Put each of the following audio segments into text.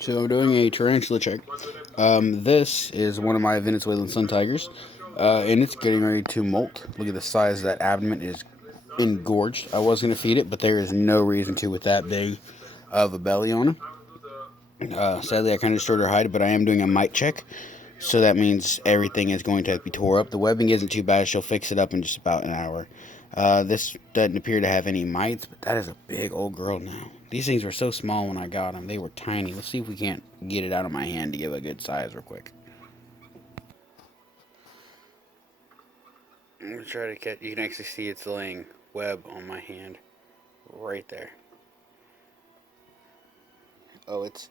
So I'm doing a tarantula check. This is one of my Venezuelan suntigers, and it's getting ready to molt. Look at the size of that abdomen, is engorged. I was going to feed it, but there is no reason to with that big of a belly on him. Sadly, I kind of destroyed her hide, but I am doing a mite check, so that means everything is going to be tore up. The webbing isn't too bad. She'll fix it up in just about an hour. This doesn't appear to have any mites, but that is a big old girl now. These things were so small when I got them. They were tiny. Let's see if we can't get it out of my hand to give a good size real quick. I'm going to try to catch. You can actually see it's laying web on my hand right there. Oh, it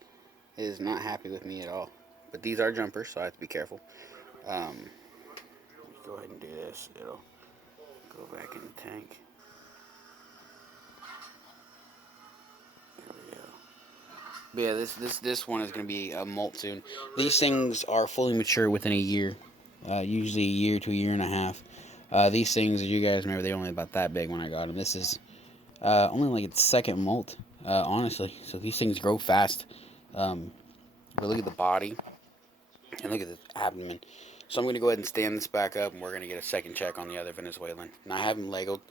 is not happy with me at all. But these are jumpers, so I have to be careful. Go ahead and do this. It'll go back in the tank. There we go. But yeah, this one is going to be a molt soon. These things are fully mature within a year, usually a year to a year and a half. These things, as you guys remember, they're only about that big when I got them. This is only like its second molt, honestly. So these things grow fast. But look at the body and look at the abdomen. So I'm going to go ahead and stand this back up, and we're going to get a second check on the other Venezuelan. Now I have them labeled.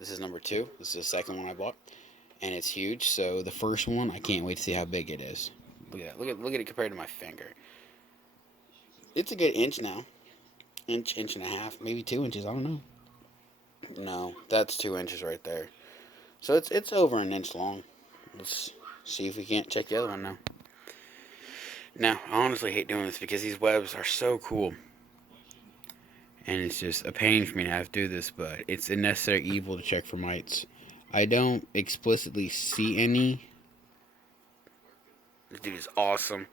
This is number 2. This is the second one I bought, and it's huge. So the first one, I can't wait to see how big it is. Look at that. Look at it compared to my finger. It's a good inch now. Inch and a half, maybe 2 inches. I don't know. No, that's 2 inches right there. So it's over an inch long. Let's see if we can't check the other one now. Now, I honestly hate doing this because these webs are so cool. And it's just a pain for me to have to do this, but it's a necessary evil to check for mites. I don't explicitly see any. This dude is awesome.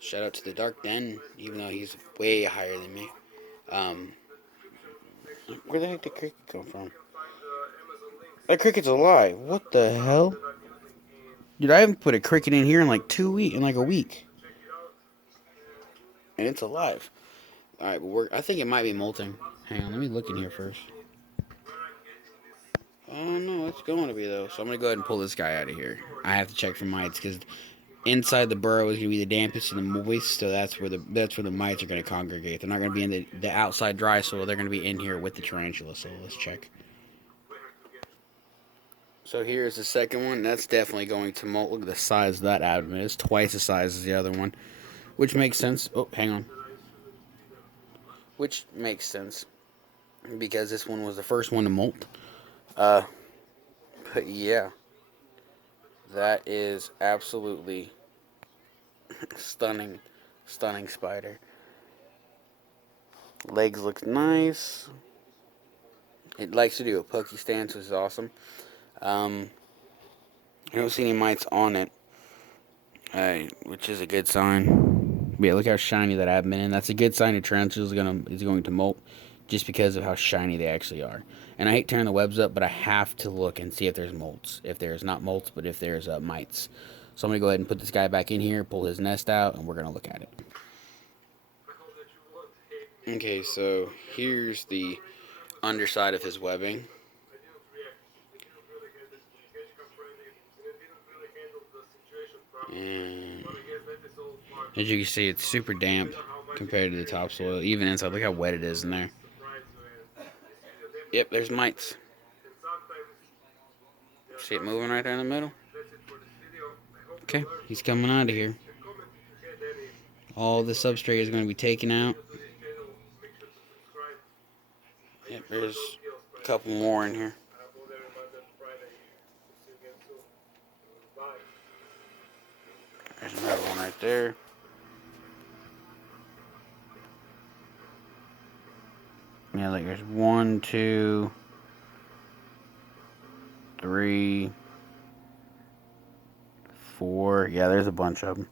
Shout out to the Dark Den, even though he's way higher than me. Where the heck did cricket come from? That cricket's alive. What the hell? Dude, I haven't put a cricket in here in like a week. And it's alive. Alright, but I think it might be molting. Hang on, let me look in here first. Oh no, it's going to be though. So I'm gonna go ahead and pull this guy out of here. I have to check for mites because inside the burrow is gonna be the dampest and the moist, so that's where the mites are gonna congregate. They're not gonna be in the outside dry soil. They're gonna be in here with the tarantula. So let's check. So here's the second one. That's definitely going to molt. Look at the size of that abdomen. It's twice the size as the other one, which makes sense. Oh, hang on. Which makes sense because this one was the first one to molt. But yeah, that is absolutely stunning spider. Legs look nice. It likes to do a pokey stance, which is awesome. I don't see any mites on it, which is a good sign. But yeah, look how shiny that abdomen is. That's a good sign a tarantula is going to molt, just because of how shiny they actually are. And I hate tearing the webs up, but I have to look and see if there's molts. If there's not molts, but if there's mites. So I'm going to go ahead and put this guy back in here, pull his nest out, and we're going to look at it. Okay, so here's the underside of his webbing. And as you can see, it's super damp compared to the topsoil. Even inside, look how wet it is in there. Yep, there's mites. See it moving right there in the middle? Okay, he's coming out of here. All the substrate is going to be taken out. Yep, there's a couple more in here. There's another one right there. Yeah, like there's 1, 2, 3, 4. Yeah, there's a bunch of them.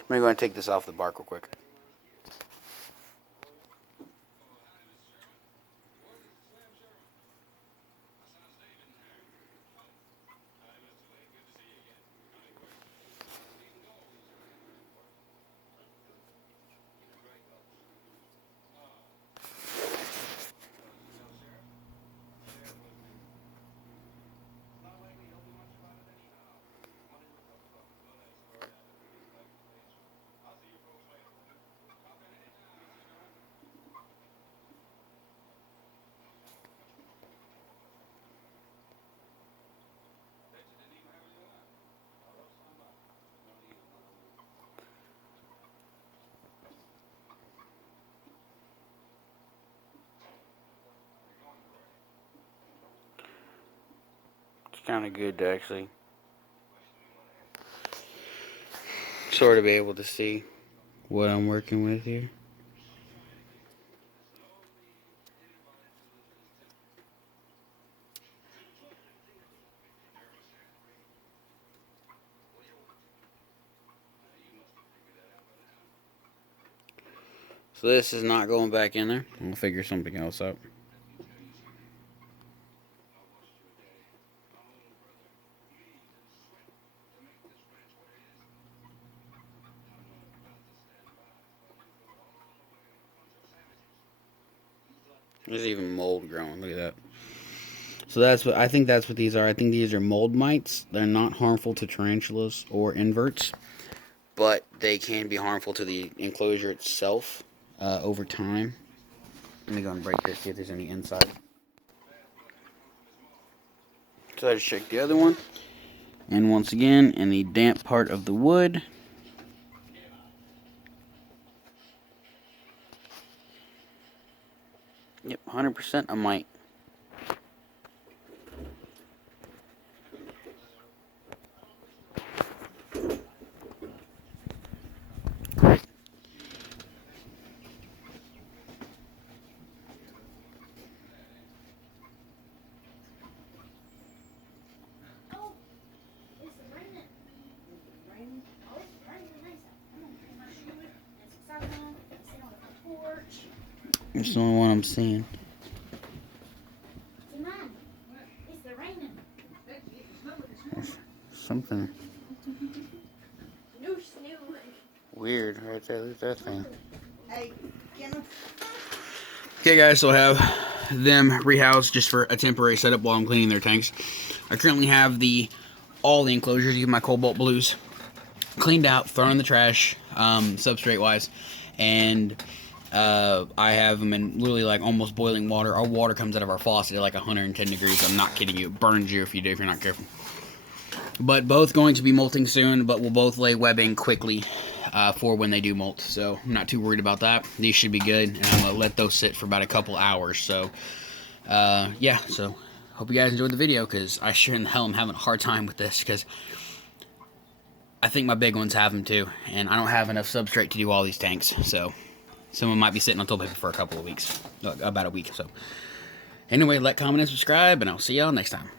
I'm going to go and take this off the bark real quick. kind of good to actually sort of be able to see what I'm working with here. So this is not going back in there. I'll figure something else out. There's even mold growing. Look at that. So that's what I think. That's what these are. I think these are mold mites. They're not harmful to tarantulas or inverts, but they can be harmful to the enclosure itself over time. Let me go and break this, see if there's any inside. So I just checked the other one. And once again, in the damp part of the wood. Yep, 100% a mite. It's the only one I'm seeing. Something weird right there. Look at that thing. Okay, guys, so I have them rehoused just for a temporary setup while I'm cleaning their tanks. I currently have all the enclosures, even my cobalt blues, cleaned out, thrown in the trash, substrate wise, and I have them in literally like almost boiling water. Our water comes out of our faucet at like 110 degrees. I'm not kidding you. It burns you if you're not careful. But both going to be molting soon, but we'll both lay webbing quickly for when they do molt. So I'm not too worried about that. These should be good, and I'm going to let those sit for about a couple hours. So, yeah, so hope you guys enjoyed the video, because I sure in the hell am having a hard time with this, because I think my big ones have them too, and I don't have enough substrate to do all these tanks. So someone might be sitting on toilet paper for a couple of weeks, about a week or so. Anyway, like, comment, and subscribe, and I'll see y'all next time.